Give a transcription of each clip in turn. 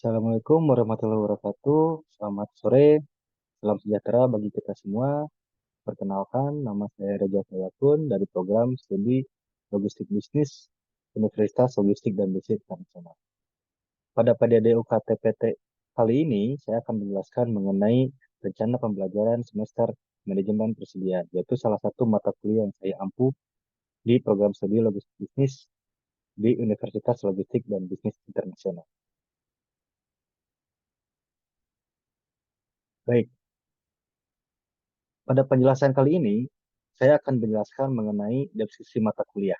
Assalamualaikum warahmatullahi wabarakatuh. Selamat sore, salam sejahtera bagi kita semua. Perkenalkan, nama saya Reza Fayakun dari program studi Logistik Bisnis Universitas Logistik dan Bisnis Internasional. Pada PDD UKT-PT kali ini, saya akan menjelaskan mengenai rencana pembelajaran semester manajemen persediaan, yaitu salah satu mata kuliah yang saya ampuh di program studi Logistik Bisnis di Universitas Logistik dan Bisnis Internasional. Baik, pada penjelasan kali ini, saya akan menjelaskan mengenai deskripsi mata kuliah,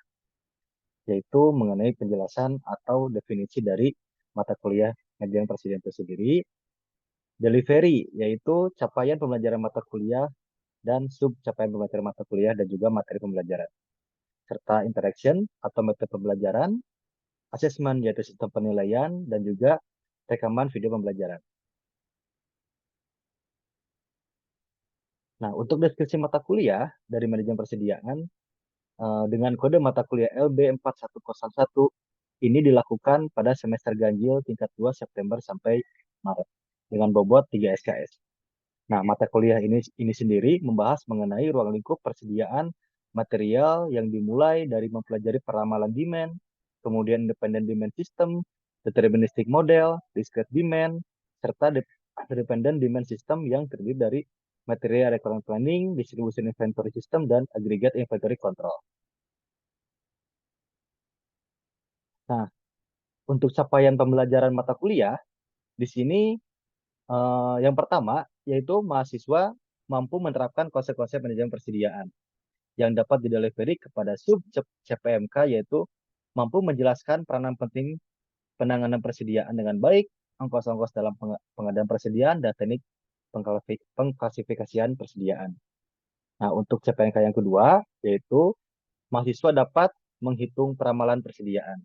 yaitu mengenai penjelasan atau definisi dari mata kuliah manajemen presiden itu sendiri, delivery, yaitu capaian pembelajaran mata kuliah dan sub capaian pembelajaran mata kuliah dan juga materi pembelajaran, serta interaction atau metode pembelajaran, assessment, yaitu sistem penilaian, dan juga rekaman video pembelajaran. Nah, untuk deskripsi mata kuliah dari manajemen persediaan, dengan kode mata kuliah LB4101 ini dilakukan pada semester ganjil tingkat 2 September sampai Maret dengan bobot 3 SKS. Nah, mata kuliah ini sendiri membahas mengenai ruang lingkup persediaan material yang dimulai dari mempelajari peramalan demand, kemudian independent demand system, deterministic model, discrete demand, serta dependent demand system yang terdiri dari material requirement planning, distribution inventory system, dan aggregate inventory control. Nah, untuk capaian pembelajaran mata kuliah, di sini yang pertama yaitu mahasiswa mampu menerapkan konsep-konsep manajemen persediaan yang dapat didelivery kepada sub CPMK, yaitu mampu menjelaskan peranan penting penanganan persediaan dengan baik, ongkos-ongkos dalam pengadaan persediaan, dan teknik pengklasifikasian persediaan. Nah, untuk CPMK yang kedua, yaitu mahasiswa dapat menghitung peramalan persediaan.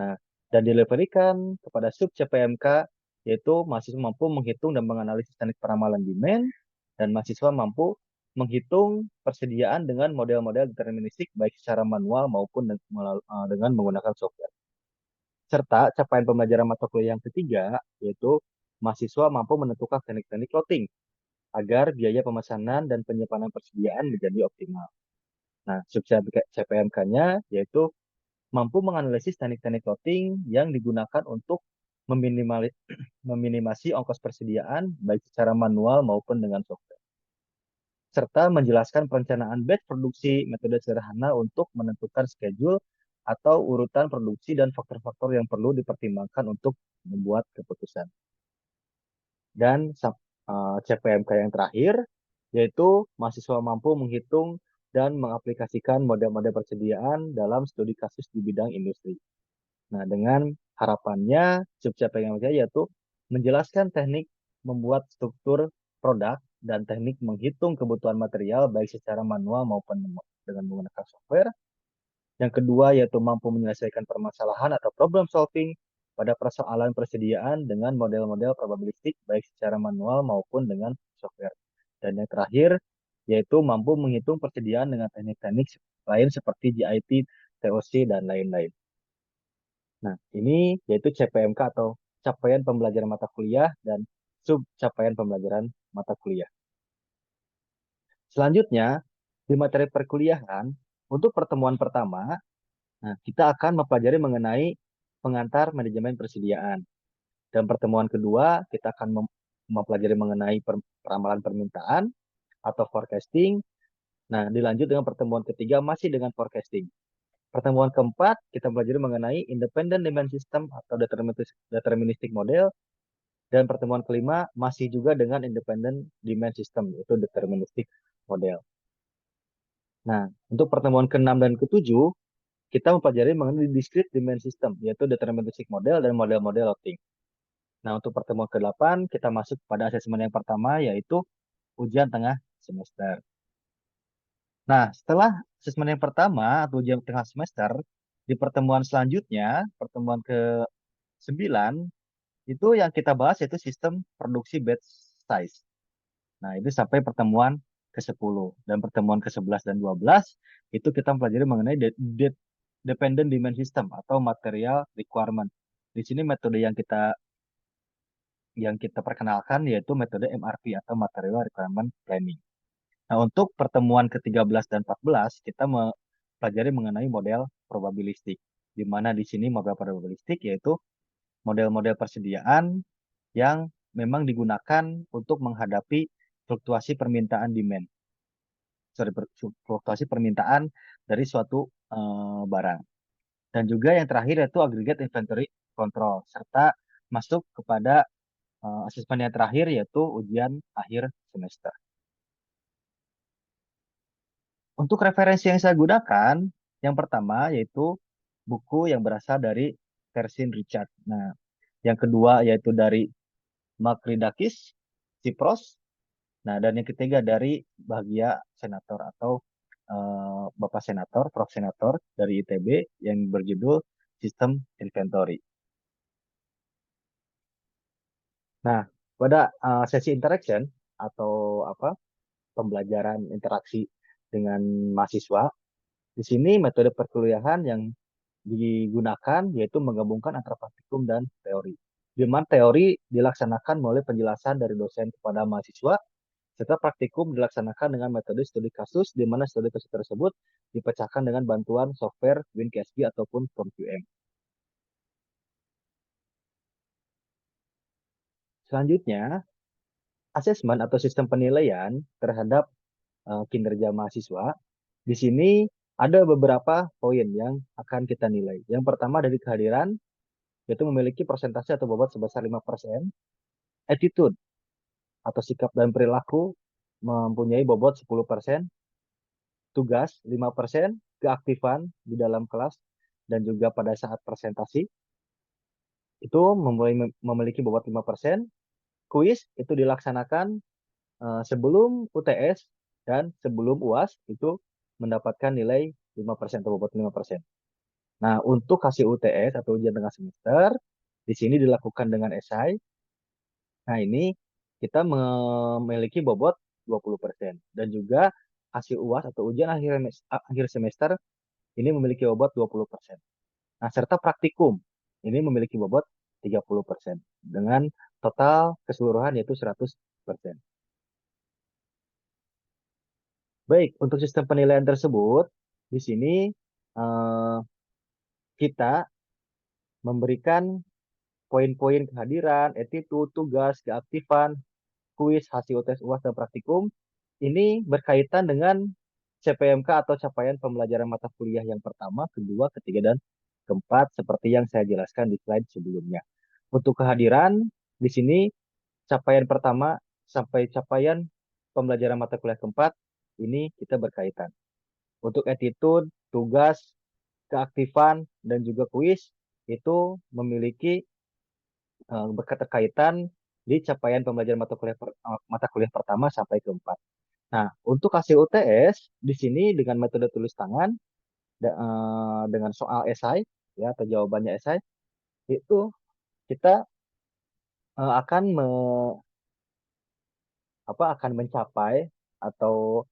Nah, dan dileverikan kepada sub CPMK, yaitu mahasiswa mampu menghitung dan menganalisis teknik peramalan demand, dan mahasiswa mampu menghitung persediaan dengan model-model deterministik baik secara manual maupun dengan menggunakan software. Serta capaian pembelajaran mata kuliah yang ketiga, yaitu mahasiswa mampu menentukan teknik-teknik loading agar biaya pemesanan dan penyimpanan persediaan menjadi optimal. Nah, sub CPMK-nya yaitu mampu menganalisis teknik-teknik loading yang digunakan untuk meminimasi ongkos persediaan baik secara manual maupun dengan software, serta menjelaskan perencanaan batch produksi metode sederhana untuk menentukan schedule atau urutan produksi dan faktor-faktor yang perlu dipertimbangkan untuk membuat keputusan. Dan CPMK yang terakhir, yaitu mahasiswa mampu menghitung dan mengaplikasikan model-model persediaan dalam studi kasus di bidang industri. Nah, dengan harapannya subjek yang yaitu menjelaskan teknik membuat struktur produk dan teknik menghitung kebutuhan material baik secara manual maupun dengan menggunakan software. Yang kedua yaitu mampu menyelesaikan permasalahan atau problem solving pada persoalan persediaan dengan model-model probabilistik baik secara manual maupun dengan software. Dan yang terakhir yaitu mampu menghitung persediaan dengan teknik-teknik lain seperti GIT, TOC, dan lain-lain. Nah, ini yaitu CPMK atau capaian pembelajaran mata kuliah dan sub capaian pembelajaran mata kuliah. Selanjutnya, di materi perkuliahan, untuk pertemuan pertama, nah, kita akan mempelajari mengenai pengantar manajemen persediaan. Dan pertemuan kedua, kita akan mempelajari mengenai peramalan permintaan atau forecasting. Nah, dilanjut dengan pertemuan ketiga masih dengan forecasting. Pertemuan keempat, kita belajar mengenai independent demand system atau deterministic model. Dan pertemuan kelima masih juga dengan independent demand system, yaitu deterministic model. Nah, untuk pertemuan ke-6 dan ke-7, kita mempelajari mengenai discrete demand system, yaitu deterministic model dan model-model routing. Nah, untuk pertemuan ke-8, kita masuk pada asesmen yang pertama, yaitu ujian tengah semester. Nah, setelah asesmen yang pertama atau ujian tengah semester, di pertemuan selanjutnya, pertemuan ke-9, itu yang kita bahas yaitu sistem produksi batch size. Nah, itu sampai pertemuan ke-10. Dan pertemuan ke-11 dan 12, itu kita mempelajari mengenai dependent demand system atau material requirement. Di sini metode yang kita yang kita perkenalkan yaitu metode MRP atau Material Requirement Planning. Nah, untuk pertemuan ke-13 dan 14, kita mempelajari mengenai model probabilistik, di mana di sini model probabilistik yaitu model-model persediaan yang memang digunakan untuk menghadapi fluktuasi permintaan demand, fluktuasi permintaan dari suatu barang. Dan juga yang terakhir yaitu aggregate inventory control, serta masuk kepada asesmen yang terakhir yaitu ujian akhir semester. Untuk referensi yang saya gunakan, yang pertama yaitu buku yang berasal dari Pershing Richard. Nah, yang kedua yaitu dari Makridakis, Cipros. Nah, dan yang ketiga dari Bahagia Senator atau Bapak Senator, Prof. Senator dari ITB yang berjudul Sistem Inventory. Nah, pada sesi interaction atau pembelajaran interaksi dengan mahasiswa, di sini metode perkuliahan yang digunakan yaitu menggabungkan antara praktikum dan teori. Di mana teori dilaksanakan melalui penjelasan dari dosen kepada mahasiswa, serta praktikum dilaksanakan dengan metode studi kasus, di mana studi kasus tersebut dipecahkan dengan bantuan software WinCSB ataupun PromQM. Selanjutnya, asesmen atau sistem penilaian terhadap kinerja mahasiswa. Di sini ada beberapa poin yang akan kita nilai. Yang pertama dari kehadiran, yaitu memiliki persentase atau bobot sebesar 5%. Attitude atau sikap dan perilaku mempunyai bobot 10%. Tugas 5%. Keaktifan di dalam kelas dan juga pada saat presentasi itu memiliki bobot 5%. Kuis itu dilaksanakan sebelum UTS dan sebelum UAS itu mendapatkan nilai 5% atau bobot 5%. Nah, untuk hasil UTS atau ujian tengah semester, di sini dilakukan dengan esai. Nah, ini kita memiliki bobot 20%. Dan juga hasil UAS atau ujian akhir semester ini memiliki bobot 20%. Nah, serta praktikum ini memiliki bobot 30%. Dengan total keseluruhan yaitu 100%. Baik, untuk sistem penilaian tersebut, di sini eh, kita memberikan poin-poin kehadiran, attitude, tugas, keaktifan, kuis, hasil tes UAS, dan praktikum. Ini berkaitan dengan CPMK atau capaian pembelajaran mata kuliah yang pertama, kedua, ketiga, dan keempat, seperti yang saya jelaskan di slide sebelumnya. Untuk kehadiran, di sini capaian pertama sampai capaian pembelajaran mata kuliah keempat, ini kita berkaitan. Untuk attitude, tugas, keaktifan, dan juga kuis, itu memiliki keterkaitan di capaian pembelajaran mata kuliah pertama sampai keempat. Nah, untuk hasil UTS, di sini dengan metode tulis tangan, dengan soal esai, ya, atau jawabannya esai, itu kita akan akan mencapai atau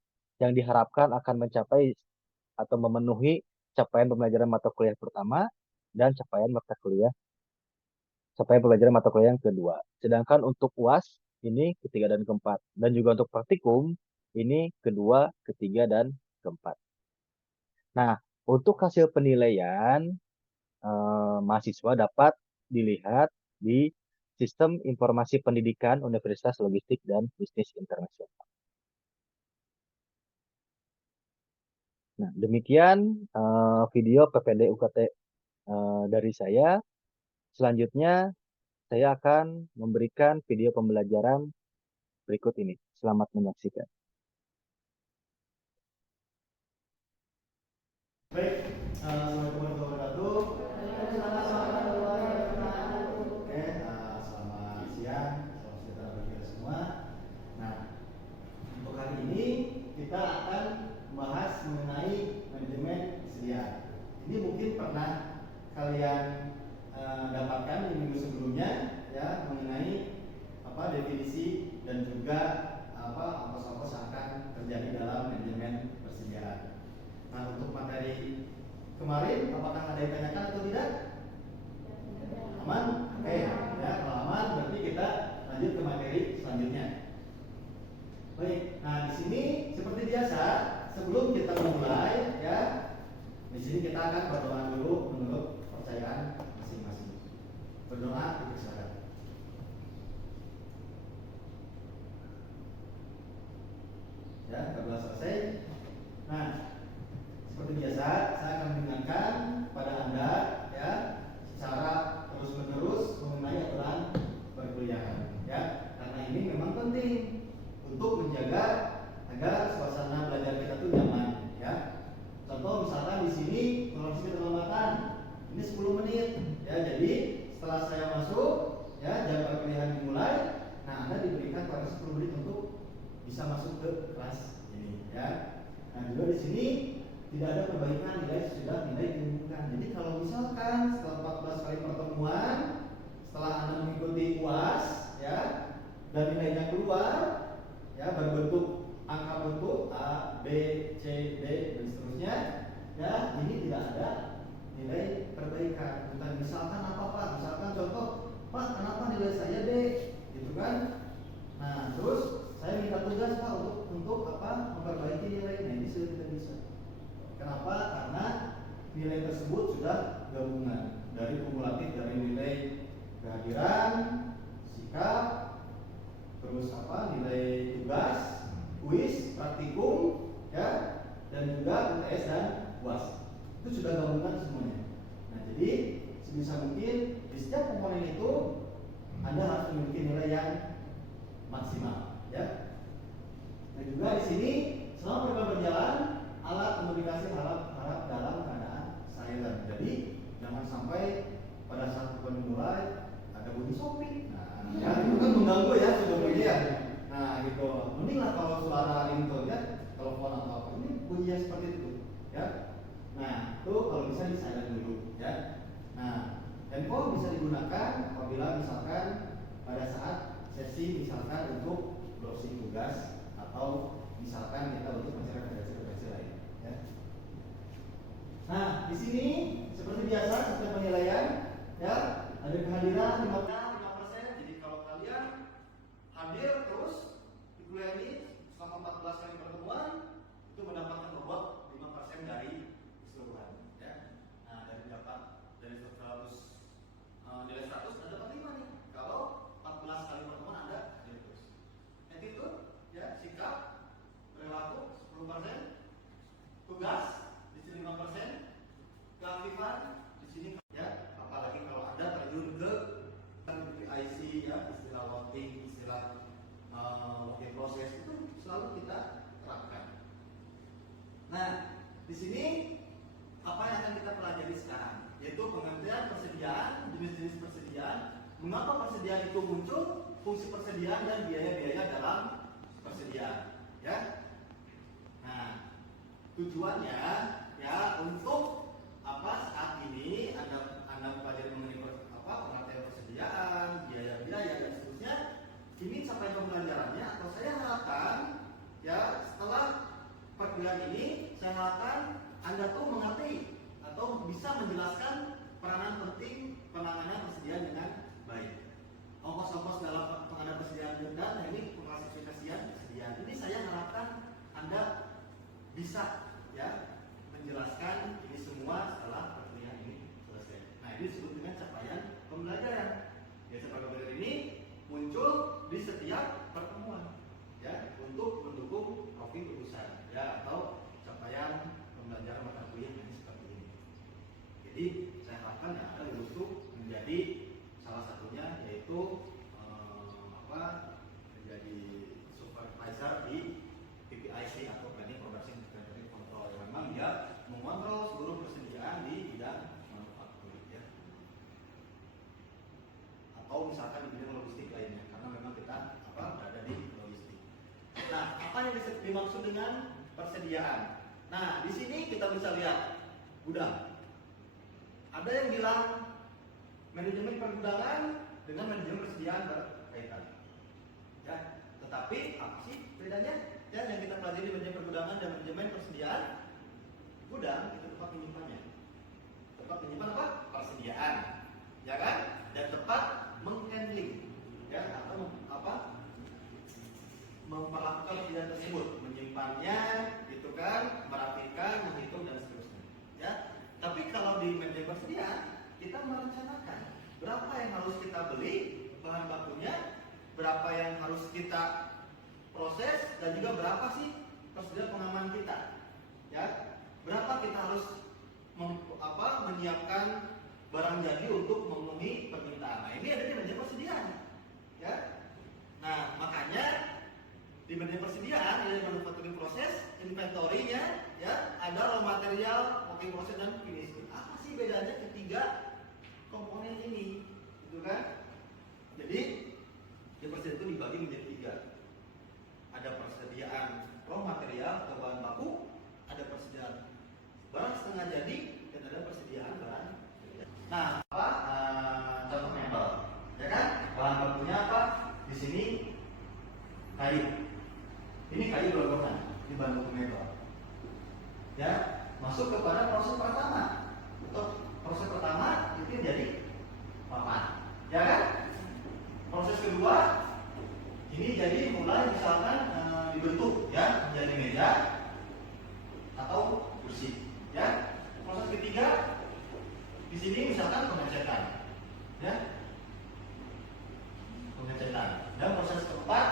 yang diharapkan akan mencapai atau memenuhi capaian pembelajaran mata kuliah pertama dan capaian pembelajaran mata kuliah yang kedua. Sedangkan untuk UAS ini ketiga dan keempat. Dan juga untuk praktikum ini kedua, ketiga, dan keempat. Nah, untuk hasil penilaian mahasiswa dapat dilihat di Sistem Informasi Pendidikan Universitas Logistik dan Bisnis Internasional. Nah, demikian video PPD UKT dari saya. Selanjutnya, saya akan memberikan video pembelajaran berikut ini. Selamat menyaksikan. Baik, Assalamualaikum warahmatullahi wabarakatuh. Oke, selamat siang, selamat sejahtera bagi kita semua. Nah, untuk hari ini kita akan membahas mengenai manajemen persediaan. Ini mungkin pernah kalian dapatkan di minggu sebelumnya, ya, mengenai definisi dan juga ongkos-ongkos akan terjadi dalam manajemen persediaan. Nah, untuk materi kemarin, apakah ada yang tanyakan atau tidak? Aman? Oke, ya, kalau aman berarti kita lanjut ke materi selanjutnya. Baik, nah di sini seperti biasa sebelum kita memulai ya, di sini kita akan berdoa dulu menurut kepercayaan masing-masing. Berdoa dipersilakan. Ya, berdoa selesai. Nah, seperti biasa saya akan mengingatkan pada Anda ya secara terus-menerus mengenai aturan perkuliahan ya, karena ini memang penting untuk menjaga agar suasana belajar kita tuh nyaman ya. Contoh misalkan di sini kronologi keterlambatan ini 10 menit ya, jadi setelah saya masuk ya jam perkuliahan dimulai, nah Anda diberikan waktu 10 menit untuk bisa masuk ke kelas ini ya. Nah juga di sini tidak ada perbaikan nilai sudah nilai diumumkan. Jadi kalau misalkan setelah 14 kali pertemuan, setelah Anda mengikuti UAS ya dan nilainya keluar ya berbentuk angka bentuk A, B, C, D dan seterusnya ya, ini tidak ada nilai perbaikan. Bukan misalkan apa Pak, misalkan contoh Pak kenapa nilai saya D gitu kan. Nah terus saya minta tugas Pak untuk apa memperbaiki nilainya, ini sudah tidak bisa. Kenapa? Karena nilai tersebut sudah gabungan dari kumulatif dari nilai kehadiran, sikap, terus apa nilai tugas, kuis, praktikum, ya, dan juga UTS dan UAS. Itu sudah gabungan semuanya. Nah, jadi sebisa mungkin di setiap komponen itu Anda harus memiliki nilai yang maksimal, ya. Dan juga di sini selama program berjalan, alat komunikasi harap dalam keadaan silent. Jadi jangan sampai pada saat program dimulai ada bunyi Shopee. Nah, ya itu kan mengganggu ya sebetulnya ya. Nah, gitu. Mendinglah kalau suara ringtone ya, telepon atau apa ini bunyinya seperti itu, ya. Nah, itu kalau bisa di silent dulu, ya. Nah, handphone bisa digunakan apabila misalkan pada saat sesi misalkan untuk browsing tugas atau misalkan kita untuk mencari referensi lain, ya. Nah, di sini seperti biasa sistem penilaian, ya, ada kehadiran 5%. Jadi kalau kalian hadir terus di kuliah ini selama 14 kali pertemuan itu mendapatkan bobot 5% dari keseluruhan, ya. Nah, dari 100 nilai 100 Anda dapat 5 nih. Kalau 14 kali pertemuan Anda hadir terus. Attitude, ya, sikap, perilaku 10%, tugas di sini 5%, keaktifan di sini, ya, apalagi kalau Anda terjun ke IC, ya, istilah voting, istilah working proses itu selalu kita terapkan. Nah, di sini apa yang akan kita pelajari sekarang, yaitu pengertian persediaan, jenis-jenis persediaan, mengapa persediaan itu muncul, fungsi persediaan dan biaya-biaya dalam persediaan, ya. Nah, tujuannya ya untuk apa saat ini Anda mempelajari mengenai pengertian persediaan, biaya-biaya dan seterusnya. Ini sampai pembelajarannya atau saya harapkan ya setelah perkuliahan ini saya harapkan Anda tuh mengerti atau bisa menjelaskan peranan penting penanganan persediaan dengan baik. Ongkos-ongkos dalam pengadaan persediaan dan ini pengklasifikasian persediaan. Ini saya harapkan Anda bisa ya menjelaskan ini semua setelah perkuliahan ini selesai. Nah, ini disebut dengan capaian pembelajaran. Ya, capaian pembelajaran ini muncul di setiap pertemuan ya untuk mendukung profil lulusan ya atau capaian pembelajaran mata kuliah ini seperti ini. Jadi saya harapkan ya Anda lulus itu menjadi salah satunya yaitu menjadi supervisor di PPIC atau Planning Production Inventory Control yang memang dia mengontrol seluruh persediaan di bidang manufaktur ya. Atau misalkan di bidang logistik lainnya karena memang kita berada di logistik. Nah, apa yang dimaksud dengan persediaan? Nah, di sini kita bisa lihat gudang. Ada yang bilang manajemen pergudangan dengan manajemen persediaan berkaitan. Ya, tetapi apa sih bedanya? Ya, yang kita pelajari manajemen pergudangan dan manajemen persediaan. Gudang itu tempat penyimpanannya. Tempat menyimpan apa? Persediaan. Ya kan? Dan tempat menghandling ya atau kita merencanakan berapa yang harus kita beli bahan bakunya, berapa yang harus kita proses, dan juga berapa sih prosedur pengaman kita, ya, berapa kita harus menyiapkan barang jadi untuk memenuhi permintaan. Nah, ini ada di manajemen persediaan, ya. Nah, makanya di manajemen persediaan, ada manufacturing proses, inventory-nya, ya, ada raw material, working process, dan finish good. Apa sih bedanya ketiga komponen ini, gitu kan? Jadi di persediaan itu dibagi menjadi tiga. Ada persediaan raw material atau bahan baku, ada persediaan barang setengah jadi, dan ada persediaan barang. Nah, contoh mebel, ya kan? Bahan bakunya apa? Di sini kayu. Ini kayu gelondongan, ini bahan baku mebel. Ya, masuk kepada proses pertama. Untuk proses pertama itu jadi papan, ya kan? Proses kedua ini jadi mulai misalkan dibentuk, ya, menjadi meja atau kursi, ya. Proses ketiga di sini misalkan pengecetan, ya, pengecetan. Dan proses keempat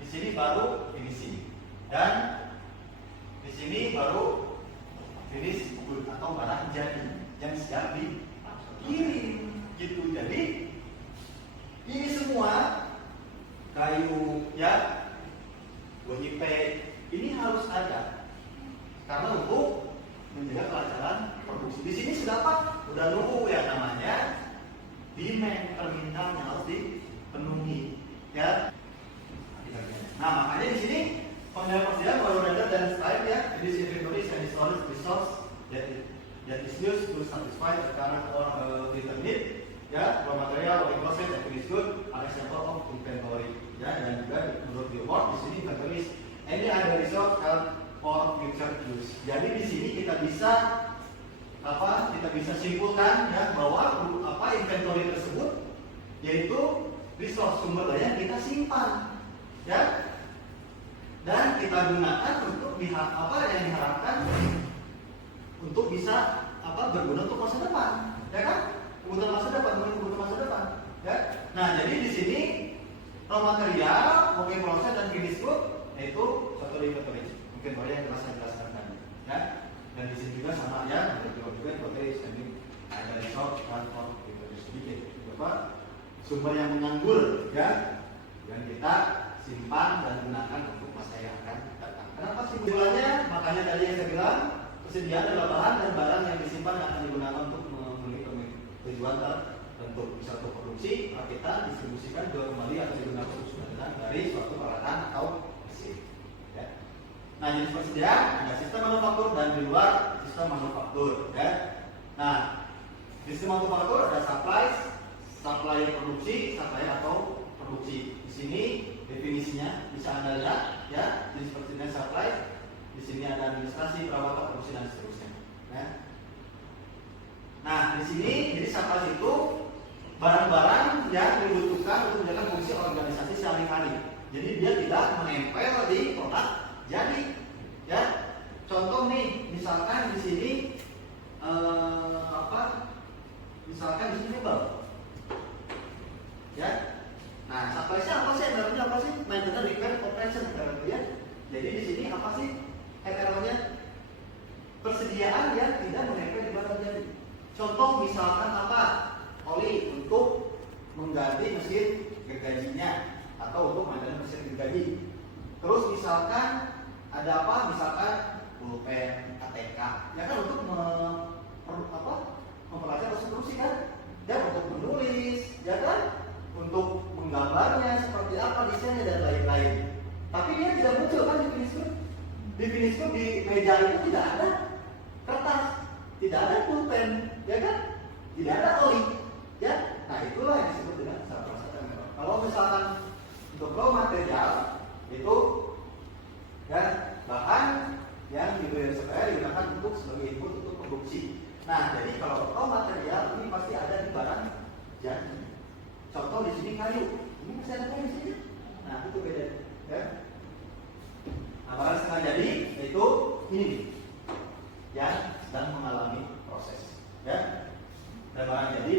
di sini baru finishing, dan di sini baru finish good atau barang jadi yang siap dikirim, gitu. Jadi ini semua kayu, ya, WIP ini harus ada karena untuk menjaga kelancaran produksi. Di sini sudah apa? Udah nunggu yang namanya demand, permintaan yang harus dipenuhi, ya. Nah, makanya di sini pengendalian persediaan baru render dan slide, ya. Jadi inventory and storage resource that is used to satisfy the current or different need, ya. Raw material, working process, and finished good are example of inventory, ya. Dan juga menurut the report di sini inventory is any other resource held for future use. Jadi di sini kita bisa simpulkan, ya, bahwa inventory tersebut yaitu resource sumber daya yang kita simpan, ya, dan kita gunakan untuk yang diharapkan untuk bisa berguna untuk masa depan, ya kan? Kebutuhan masa depan, ya. Nah, jadi di sini raw material, working process, dan finish good yaitu satu inventory. Mungkin boleh yang saya jelaskan tadi, ya. Dan di sini juga sama, ya, juga potensi spending ada resource dan sedikit, sumber yang menganggur, ya, yang kita simpan dan gunakan untuk masa yang akan datang. Kenapa simpulannya? Makanya tadi yang saya bilang, persediaan adalah bahan dan barang yang disimpan yang akan digunakan untuk memenuhi tujuan tertentu, bisa untuk produksi, rakitan, distribusikan, jual kembali, atau digunakan untuk dari suatu peralatan atau mesin, ya. Nah, jenis persediaan ada sistem manufaktur dan di luar sistem manufaktur, ya. Nah, di sistem manufaktur ada supplier produksi, supplier atau produksi. Di sini definisinya bisa Anda lihat, ya. Jenis persediaan supply. Di sini ada administrasi, perawatan, produksi, dan seterusnya, ya. Nah, di sini jadi supply itu barang-barang yang dibutuhkan untuk menjalankan fungsi organisasi sehari-hari. Jadi dia tidak menempel di produk jadi, ya. Contoh nih, misalkan di sini misalkan di sini mebel, ya. Nah, supply-nya apa sih? Dalamnya apa sih? Maintenance, repair, operation, ya. Jadi di sini apa sih? MRO-nya persediaan yang tidak menempel di barang jadi. Contoh misalkan oli untuk mengganti mesin gergajinya atau untuk maintenance mesin gergaji. Terus misalkan ada misalkan pulpen, ATK, ya kan, untuk memperlancar proses produksi, kan, ya, untuk menulis, ya kan, untuk menggambarnya seperti apa desainnya dan lain-lain. Tapi dia tidak muncul, kan, di finish good. Di finish good di meja itu tidak ada kertas, tidak ada pulpen, ya kan, tidak ada oli, ya. Nah, itulah yang disebut dengan salah. Kalau misalkan untuk raw material itu, ya, bahan yang digunakan untuk sebagai input untuk produksi. Nah, jadi kalau raw material ini pasti ada di barang jadi. Contoh di sini kayu, ini masih ada kayu di sini. Nah, itu beda, ya. Nah, barang setengah jadi itu ini yang sedang mengalami proses, ya. Dan barang jadi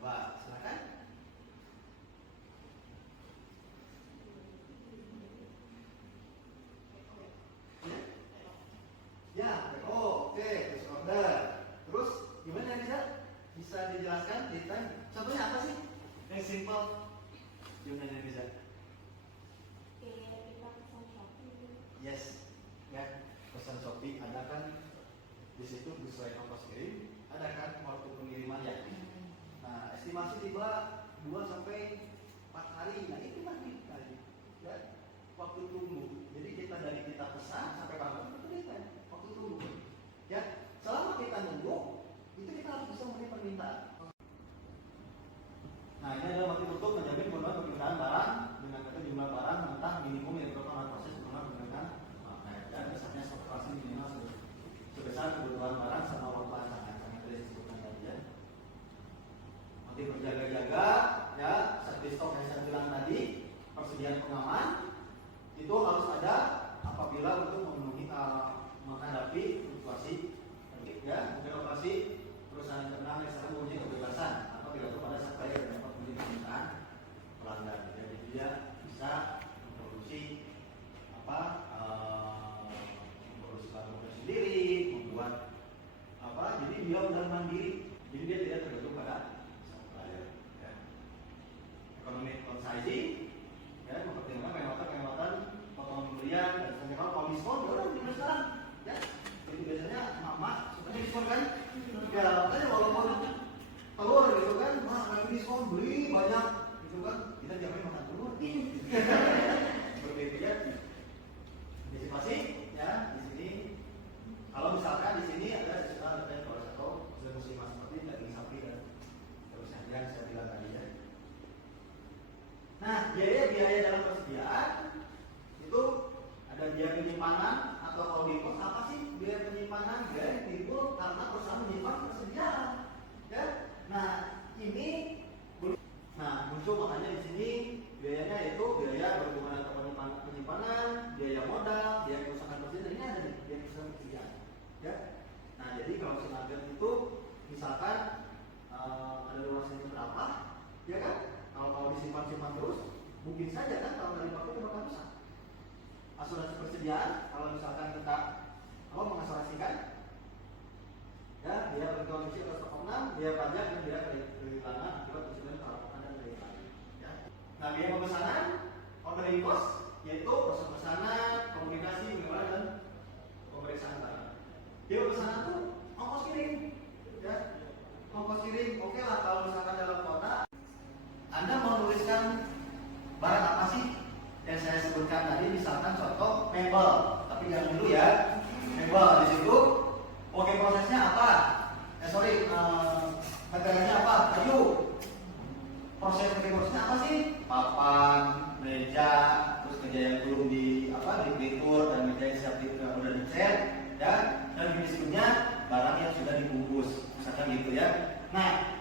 Coba silakan. Ya, oh, oke, terus order. Terus gimana bisa? Bisa dijelaskan detail? Contohnya apa sih? Yang simple. Gimana bisa? Kayak kita pesan Shopee. Yes, ya. Pesan Shopee ada kan di situ sesuai ongkos kirim, ada kan waktu pengirimannya. Nah, estimasi tiba 2 sampai 4 hari. Nah, itu tadi ya, waktu tunggu. Jadi dari kita pesan sampai barang itu detail waktu tunggu. Ya, selama kita nunggu, itu kita harus bisa memenuhi permintaan. Nah, ini adalah motif untuk menjamin pemenuhan permintaan barang dengan kata jumlah barang mentah minimum yang diperlukan proses penggunaan menggunakan dan misalnya operasi minimal sebesar kebutuhan barang sama waktu sangat disebutkan tadi ya. Nanti berjaga-jaga ya, seperti stok yang saya bilang tadi, persediaan pengaman itu harus ada apabila untuk memenuhi menghadapi fluktuasi ya, mungkin operasi perusahaan internal yang sekarang mempunyai kebebasan atau tidak pada sampai dapat menjadi permintaan pelanggan. Jadi dia bisa memproduksi memproduksi barang sendiri, membuat jadi dia udah mandiri, jadi dia tidak tergantung pada supplier. Ya. Economic downsizing, ya, mempertimbangkan penghematan potongan pembelian dan sebagainya. Kalau diskon, ya udah diskon sekarang, ya. Jadi biasanya mama sukanya diskon kan, ya makanya walaupun telur gitu kan, lagi diskon beli banyak, gitu kan, kita jangan makan telur. Seperti itu ya. Antisipasi, ya di sini. Kalau misalkan di sini ada sesuatu dan kalau satu sudah musiman seperti daging sapi dan terus yang saya bilang tadi ya. Nah, biaya dalam persediaan itu ada biaya penyimpanan atau holding cost. Apa sih biaya penyimpanan? Biaya yang timbul karena perusahaan menyimpan persediaan. Ya, nah ini muncul makanya di sini biayanya yaitu biaya berhubungan dengan penyimpanan, biaya modal, biaya kerusakan persediaan. Ini ada nih biaya kerusakan persediaan. Ya, nah jadi kalau sengaja itu misalkan ada luasnya berapa, ya kan? Kalau disimpan terus, mungkin saja kan kalau dari pakai itu bakal rusak. Asuransi persediaan, kalau misalkan kita mengasuransikan, ya dia berkondisi atau stok biaya pajak dan biaya kehilangan akibat insiden perampokan dan lain-lain. Ya. Nah, biaya pemesanan, ordering cost, yaitu proses pemesanan, komunikasi, pengeluaran dan pemeriksaan barang. Biaya pemesanan itu ongkos kirim, ya. Ongkos kirim, oke lah kalau misalkan dalam kota, Anda mau nuliskan barang apa sih yang saya sebutkan tadi, misalkan contoh mebel, tapi jangan dulu ya, mebel di situ. Oke, prosesnya apa? Materialnya apa? Kayu. Prosesnya apa sih? Papan, meja, terus meja yang belum di pelitur dan meja yang siap udah dicat, ya. Dan jenisnya barang yang sudah dibungkus, misalkan gitu ya. Nah,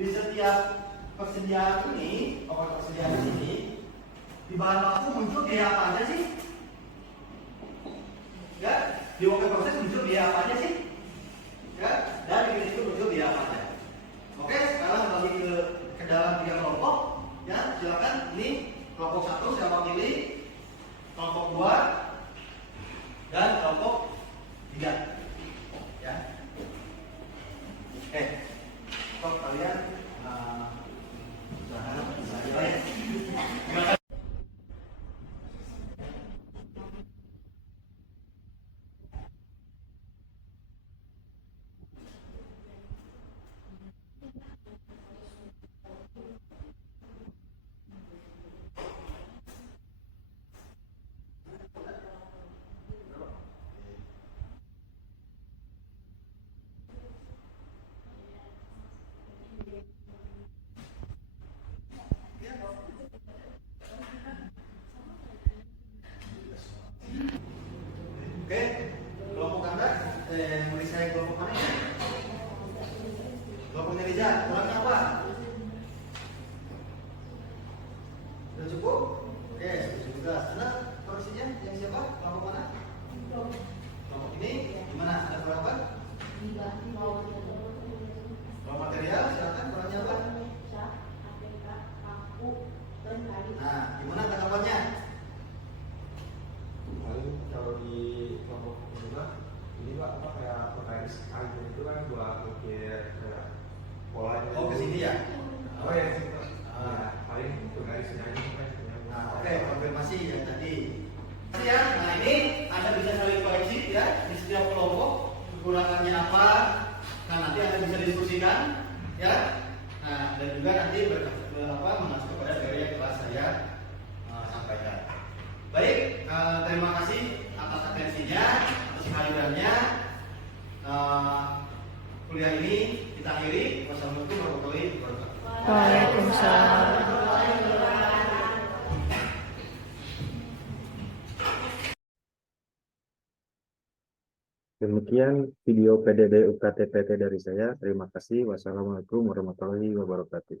di setiap persediaan ini, pokok persediaan ini, di bahan baku muncul biaya apa aja sih? Ya, di work proses muncul biaya apa aja sih? Ya, dan di situ muncul biaya apa aja. Oke, sekarang bagi ke dalam 3 kelompok, ya, silakan. Ini kelompok 1 saya wakili, kelompok 2 dan kelompok 3. Ya. Kok kalian Oh ya, simpel. Ah. Paling untuk garisnya aja kan. Nah, oke, konfirmasi yang tadi. Ya, nah ini Anda bisa saling koreksi ya di setiap kelompok kekurangannya apa. Nah, nanti Anda bisa diskusikan ya. Nah, dan juga nanti mengacu kepada teori yang telah saya sampaikan. Baik, terima kasih atas atensinya, atas kehadirannya. Kuliah ini kita akhiri. Wassalamualaikum warahmatullahi wabarakatuh. Waalaikumsalam. Demikian video PDB UKT PT dari saya. Terima kasih. Wassalamualaikum warahmatullahi wabarakatuh.